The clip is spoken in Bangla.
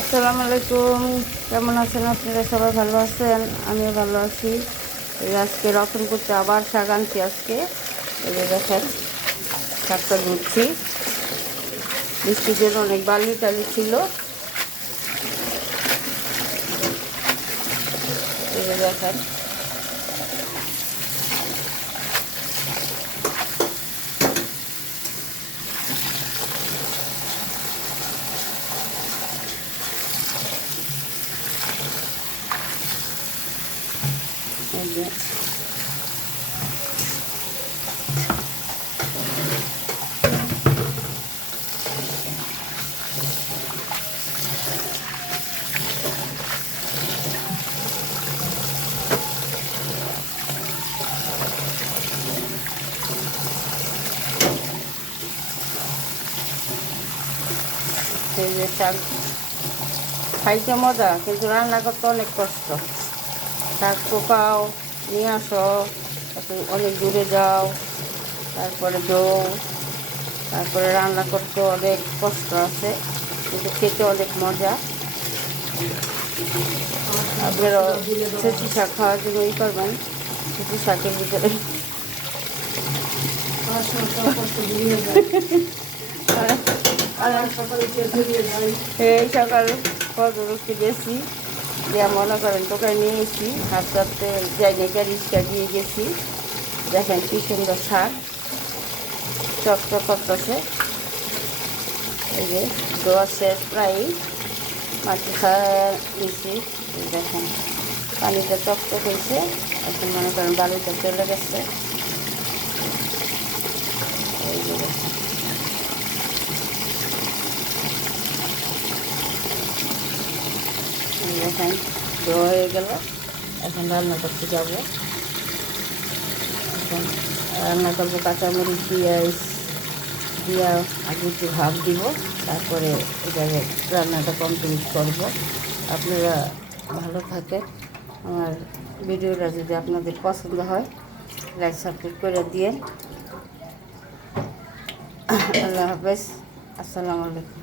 আসসালামু আলাইকুম। কেমন আছেন আপনারা? সবাই ভালো আছেন? আমিও ভালো আছি। এই আজকে রতন করতে আবার শাক আনছি আজকে। এই যে দেখেন শাকটা ধুচ্ছি। বৃষ্টির জন্য অনেক বালি টালি ছিল। এই যে দেখেন এই যে এই যে শাক খাইতে মজা, কিন্তু রান্না করতে অনেক কষ্ট। শাক পোকাও নিয়ে আসো, অনেক দূরে যাও, তারপরে দৌড়, তারপরে রান্না করতে অনেক কষ্ট আছে, কিন্তু খেতে অনেক মজা। আপনারা কচি শাক খাওয়ার জন্য ই করবেন। কচি শাকের ভিতরে এই সকাল ফজর একটু গেছি, যা মনে করেন দোকানে নিয়ে গেছি, হাতে হাতে যাই নাকি রিক্সা দিয়ে গেছি। দেখেন কি সুন্দর শাক চকচক করতেছে। এই যে দোয়া শেষ প্রায়, মাটি খাওয়া নিচ্ছি। দেখেন পানিটা চকচক হয়েছে, এখন মনে করেন বালুটা চলে গেছে। এই যে দেখেন দেখেন ধোয়া হয়ে গেল। এখন রান্না করতে যাব। এখন রান্না করবো কাঁচামরিচ পেঁয়াজ দিয়া, আগে একটু ভাপ দিব, তারপরে এটাকে রান্নাটা কমপ্লিট করব। আপনারা ভালো থাকেন। আমার ভিডিওটা যদি আপনাদের পছন্দ হয়, লাইক সাবস্ক্রাইব করে দিয়ে। আল্লাহ হাফেজ। আসসালামু আলাইকুম।